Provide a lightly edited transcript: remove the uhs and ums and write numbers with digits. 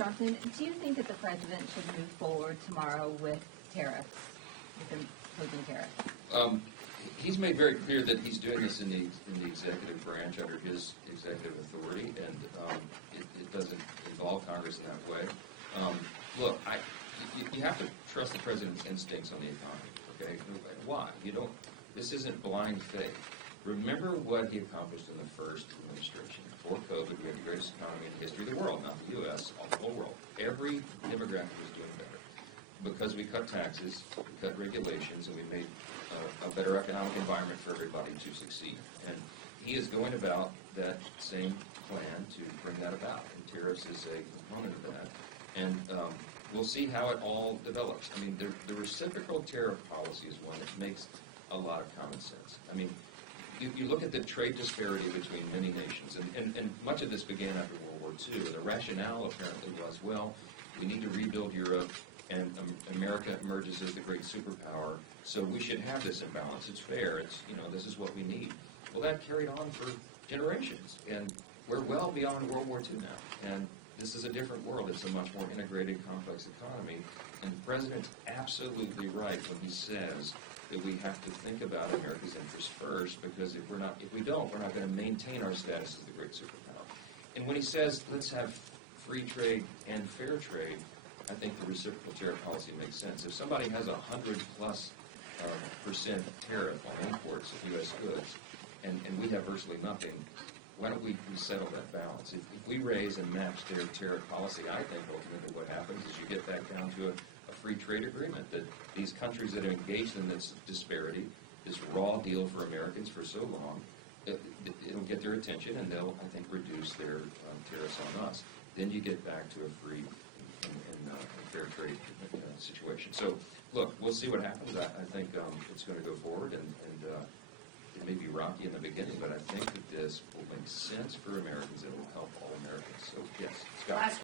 Johnson, do you think that the president should move forward tomorrow with tariffs, with imposing tariffs? He's made very clear that he's doing this in the executive branch under his executive authority, and it doesn't involve Congress in that way. Look, you have to trust the president's instincts on the economy. Okay, why? This isn't blind faith. Remember what he accomplished in the first administration. Before COVID, we had the greatest economy in the history of the world, not the U.S., the whole world. Every demographic was doing better because we cut taxes, we cut regulations, and we made a better economic environment for everybody to succeed. And he is going about that same plan to bring that about, and tariffs is a component of that. And we'll see how it all develops. I mean, the reciprocal tariff policy is one that makes a lot of common sense. I mean, you look at the trade disparity between many nations, and much of this began after World War II. The rationale apparently was, well, we need to rebuild Europe, and America emerges as the great superpower, so we should have this imbalance. It's fair. This is what we need. Well, that carried on for generations, and we're well beyond World War II now, and this is a different world. It's a much more integrated, complex economy, and the president's absolutely right when he says that we have to think about America's interests first, because if we don't, we're not going to maintain our status as the great superpower. And when he says, let's have free trade and fair trade, I think the reciprocal tariff policy makes sense. If somebody has 100+% tariff on imports of U.S. goods, and we have virtually nothing, why don't we settle that balance? If we raise and match their tariff policy, I think ultimately what happens is you get back down to a free trade agreement, that these countries that are engaged in this disparity, this raw deal for Americans for so long, it'll get their attention, and they'll, I think, reduce their tariffs on us. Then you get back to a free and fair trade situation. So, look, we'll see what happens. I think it's going to go forward, and it may be rocky in the beginning, but I think that this will make sense for Americans. It will help all Americans. So, yes, Scott.